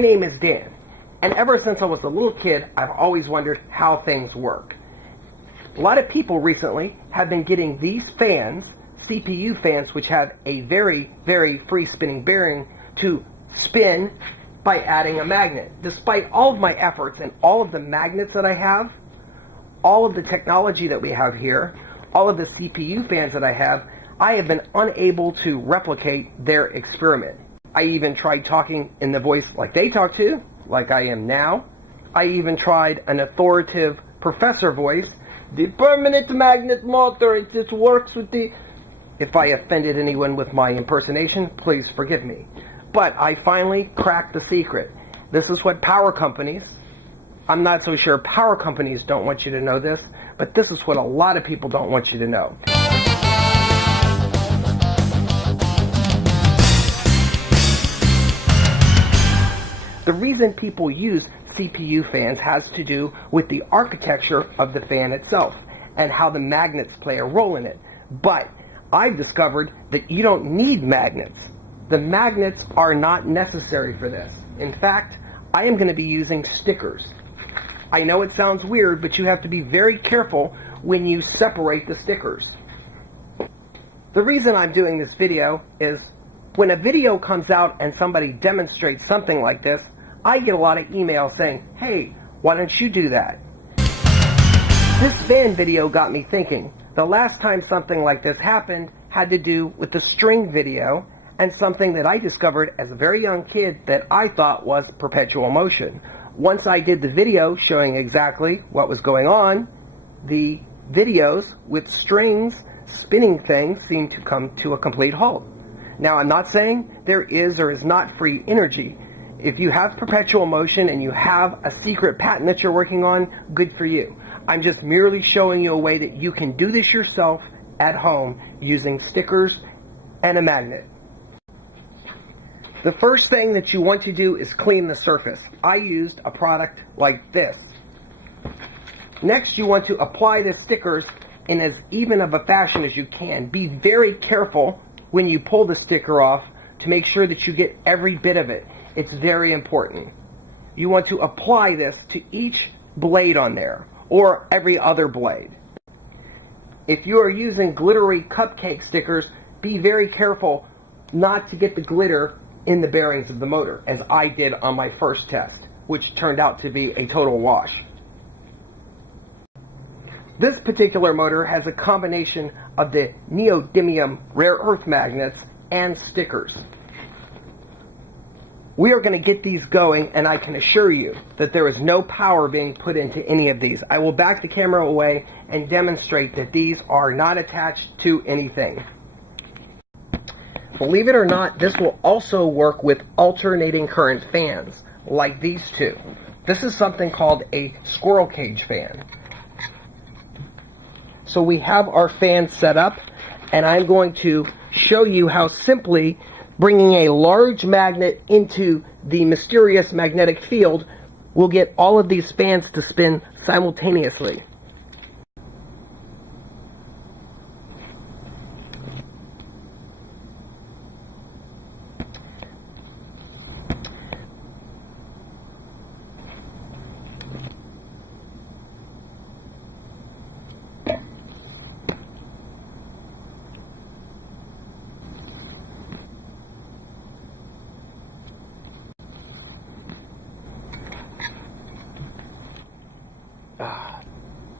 name is Dan, and ever since I was a little kid, I've always wondered how things work. A lot of people recently have been getting these fans, CPU fans, which have a very, very free spinning bearing to spin by adding a magnet. Despite all of my efforts and all of the magnets that I have, all of the technology that we have here, all of the CPU fans that I have been unable to replicate their experiment. I even tried talking in the voice like they talk to, like I am now. I even tried an authoritative professor voice. The permanent magnet motor, it just works with the... If I offended anyone with my impersonation, please forgive me. But I finally cracked the secret. This is what power companies, I'm not so sure power companies don't want you to know this, but this is what a lot of people don't want you to know. The reason people use CPU fans has to do with the architecture of the fan itself and how the magnets play a role in it. But I've discovered that you don't need magnets. The magnets are not necessary for this. In fact, I am going to be using stickers. I know it sounds weird, but you have to be very careful when you separate the stickers. The reason I'm doing this video is when a video comes out and somebody demonstrates something like this, I get a lot of emails saying, hey, why don't you do that? This fan video got me thinking. The last time something like this happened had to do with the string video and something that I discovered as a very young kid that I thought was perpetual motion. Once I did the video showing exactly what was going on, the videos with strings spinning things seemed to come to a complete halt. Now, I'm not saying there is or is not free energy. If you have perpetual motion and you have a secret patent that you're working on, good for you. I'm just merely showing you a way that you can do this yourself at home using stickers and a magnet. The first thing that you want to do is clean the surface. I used a product like this. Next, you want to apply the stickers in as even of a fashion as you can. Be very careful when you pull the sticker off to make sure that you get every bit of it. It's very important. You want to apply this to each blade on there, or every other blade. If you are using glittery cupcake stickers, be very careful not to get the glitter in the bearings of the motor, as I did on my first test, which turned out to be a total wash. This particular motor has a combination of the neodymium rare earth magnets and stickers. We are going to get these going, and I can assure you that there is no power being put into any of these. I will back the camera away and demonstrate that these are not attached to anything. Believe it or not, this will also work with alternating current fans, like these two. This is something called a squirrel cage fan. So we have our fan set up, and I'm going to show you how simply bringing a large magnet into the mysterious magnetic field will get all of these fans to spin simultaneously.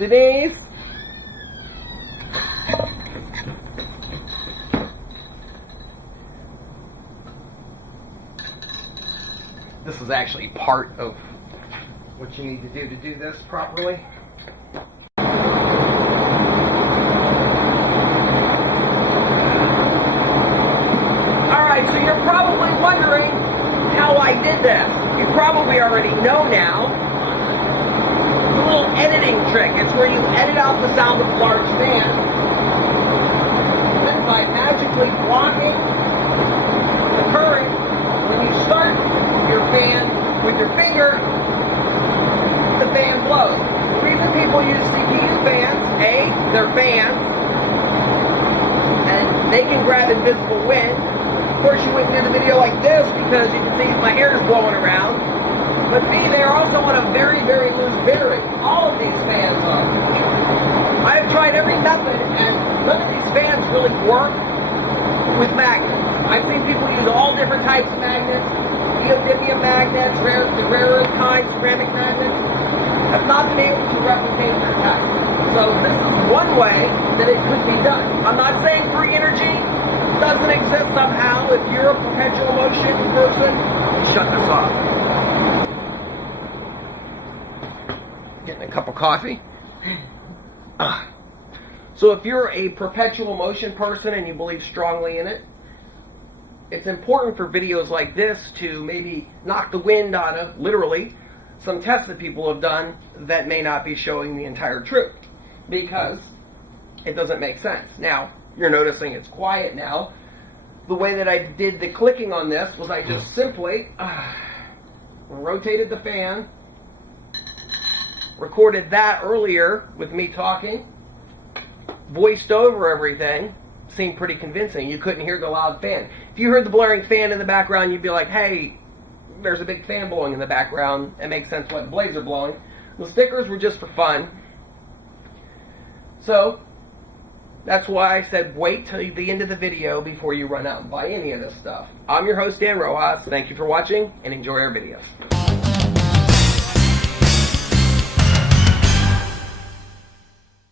Denise? This is actually part of what you need to do this properly. Alright, so you're probably wondering how I did this. You probably already know now. A little editing trick. It's where you edit out the sound of a large fan, and by magically blocking the current when you start your fan with your finger, the fan blows. The reason people use CPU fans, A, they're fans, and they can grab invisible wind. Of course, you wouldn't do the video like this because you can see my hair is blowing around. But B, they are also on a very, very loose bearing. All of these fans are. I have tried every method, and none of these fans really work with magnets. I've seen people use all different types of magnets, neodymium magnets, the rarer kinds, ceramic magnets. Have not been able to replicate their type. So this is one way that it could be done. I'm not saying free energy doesn't exist somehow. If you're a perpetual motion person, shut this off. Getting a cup of coffee. So if you're a perpetual motion person and you believe strongly in it, it's important for videos like this to maybe knock the wind out of, literally, some tests that people have done that may not be showing the entire truth, because it doesn't make sense. Now, you're noticing it's quiet now. The way that I did the clicking on this was I just simply rotated the fan, recorded that earlier with me talking, voiced over everything. Seemed pretty convincing. You couldn't hear the loud fan. If you heard the blaring fan in the background, you'd be like, hey, there's a big fan blowing in the background. It makes sense why the blades are blowing. The stickers were just for fun. So, that's why I said wait till the end of the video before you run out and buy any of this stuff. I'm your host, Dan Rojas. Thank you for watching, and enjoy our videos.